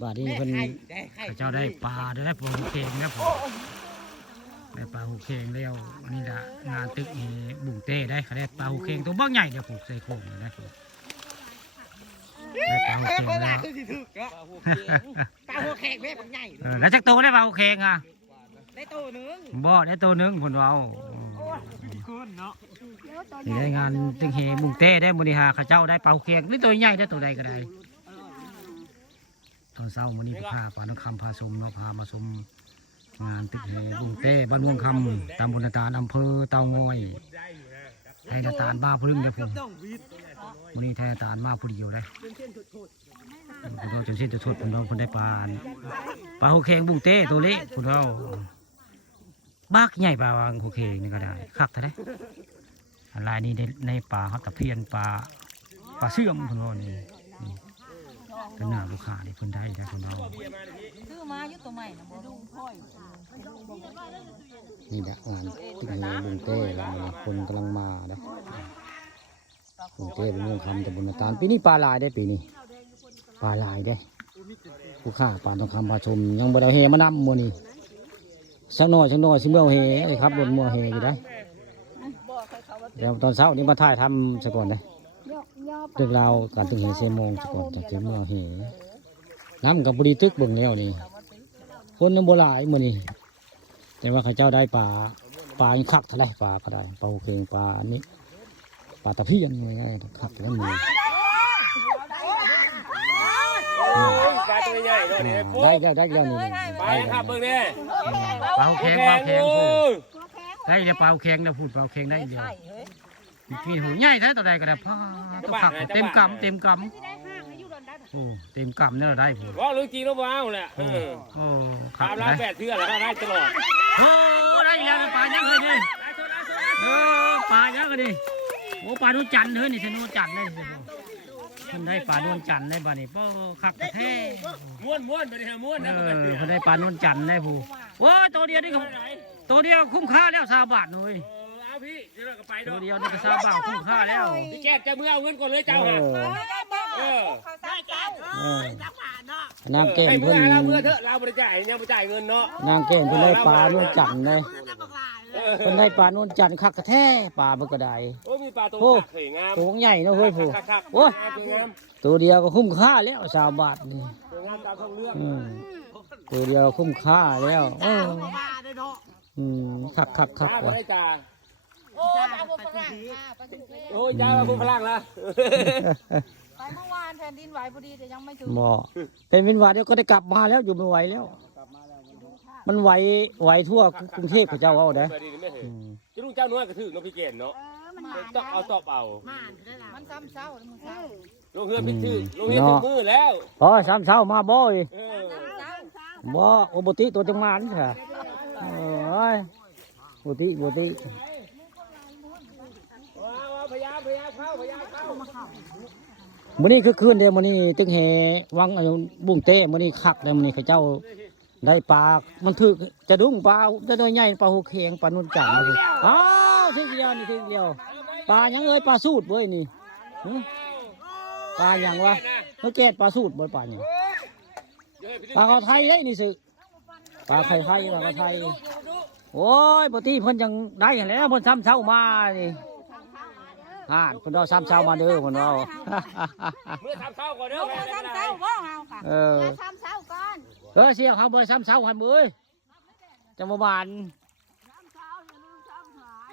บาดนี้เพิ่นเจ้าได้ปลาได้ปลาหูเข่งนะผมได้ปลาหูเข่งแล้วอันนี้ละงานตึกนี่บุ่งเต้ได้เขาได้ปลาหูเข่งตัวบ้างใหญ่เดี๋ยวผูกใส่โค้งเลยนะได้ปลาหูเข่งแล้วปลาหัวแขกแม่ปังใหญ่แล้วจักโตได้ปลาหูเข่งอ่ะได้ตัวนึงบ่ได้ตัวนึงผลเอานี่ได้งานตึกเฮบุ่งเต้ได้มูลหาข้าเจ้าได้ปลาหูเข่งนี่ตัวใหญ่ได้ตัวใดก็ได้ตอนเช้าวันนี้พาปาน้องคำพาชมเนาะพามาชมงานตึกเฮบุงเต้บ้านม่วงคำตำบลนาตาลอำเภอเตางอยไทยนาตาลบ้าพึ่งเดียวผมวันนี้ไทยนาตาลมาผู้เดียวได้คุณเราจนเส้นจะทดคุณเราคนได้ปลาโอเคงบุงเต้ตัวเล็กคุณเราบ้าใหญ่ปลาวางโอเคนี่ก็ได้คักเท่าไรอะไรนี่ในป่าเขาตะเพียนปลาเสื่อมคุณเรานี่เป็นหน้าลูกค้าที่คนได้ได้คนเราซื้อมาอยู่ตัวใหม่นะบ่ดูพ่อยนี่แหละงานตึกเฮบุงเต้คนกำลังมาเด้บุงเต้เป็นเมืองคำแต่บนนาตาลปีนี้ปลาลายได้ปีนี้ปลาลายได้ผู้ค้าปลาทองคำปลาชมยังบ่ได้เฮมานำมื้อนี้สักหน่อยสิเมื่อเฮไอ้ครับบนเมื่อเฮอยู่ได้เดี๋ยวตอนเช้านี้มาถ่ายทำซะก่อนเลยเรื่องราวการตึกเฮเซโมงซะก่อนจากเมื่อเฮน้ำกับบุรีตึกเบิ่งแล้วนี่คนน้ำโบราณมื้อนี้แต่ว่าข้าเจ้าได้ปลาคักเท่าไรปลาก็ได้ปลาโอเคปลาอันนี้ปลาตะเพียนง่ายๆคักแล้วมีปลาตัวใหญ่เลยนี่ได้แล้วนี่ปลาครับเบิ่งนี่ปลาแข็งได้เดี๋ยวปลาแข็งเดี๋ยวพูดปลาแข็งได้เดียวมีหูใหญ่แท้ตัวใดก็ได้พ่อตัวขักเต็มกำโอ้เต็มกำเนี่ยเราได้ผมว่าลูกจีนเราว้าวแหละโอ้ขับร้าน8เทื่อแล้วได้ตลอดโอ้ได้แล้วปลายังเลยปลายังเลยโอ้ปลาโนจันเฮ้ยนี่ฉันโนจันเลยคนได้ปลาโนจันได้ปลานี่ป้อขักแท้ม้วนไปเลยม้วนนะคนได้ปลาโนจันได้ผู้โอ้ตัวเดียวนี่ตัวเดียวคุ้มค่าแล้ว20 บาทเลยเอาพี่เดี๋ยวเราก็ไปตัวเดียวนี่ก็20 บาทคุ้มค่าแล้วพี่แกจะมือเอาเงินก่อนเลยเจ้าฮะได้แก่นางเก่งเพิ่นเมื่อเถอะเราบริจาคยังบริจาคเงินเนาะนางเก่งเพิ่นได้ปลาโนจันเลยเพิ่นได้ปลาโนจันคักแท้ปลาเบิ่งก็ได้โอ้มีปลาตัวสวยงามตัวใหญ่เนาะเฮ้ยผู้โอ้ตัวเดียวก็คุ้มค่าแล้ว20 บาทนี่ตัวเดียวคุ้มค่าแล้วคักว่ะโอ้ยเอาพวกฝรั่งโอ้ยจ้าพวกฝรั่งละไปเมื่อวานแผ่นดินไหวพอดีแต่ยังไม่ถึงหมอเป็นวินวาเดี๋ยวก็ได้กลับมาแล้วอยู่ไม่ไหวแล้วมันไหวทั่วกรุงเทพเจ้าเอาเด้จะลุงเจ้าน้อยกระถือน้องพี่เกศเนาะต้องเอาตอบเอามันซ้ำเช้ามึงเช้าลงเฮือพิถือลงเฮือถึงมือแล้วอ๋อซ้ำเช้ามาบ่อยบ่โอโบติตัวจังมานี่ค่ะโบติพยายามเข้ามื้อนี้คือคืนเดียวมื้อนี้ตึกแหวังบุ้งเต้มื้อนี้คักแล้วมื้อนี้เขาเจ้าได้ปลามันถึกจะดุ้งปลาจะตัวใหญ่ปลาหูเข่งปลานุ่นจันทร์อ้าวทีเดียวปลายังปลาสูตรเว้ยนี่ปลาอย่างวะเขาแกะปลาสูตรบ่ปลาเนี่ยปลาไทยได้นี่สิปลาไทยปลาไทยโอ้ยปกติเพิ่นยังได้แล้วเพิ่นซ้ำเช้ามานี่เพิ่นเอาซ้ำเช้ามาเด้อเพิ่นเอาเมื่อทำเช้าก่อนเด้อซ้ำเช้าบ่เฮาค่ะซ้ำเช้าก่อนเสียเขาบ่ซ้ำเช้าหันมือจังบ่บานซ้ำเช้าอย่าลืมซ้ำหาย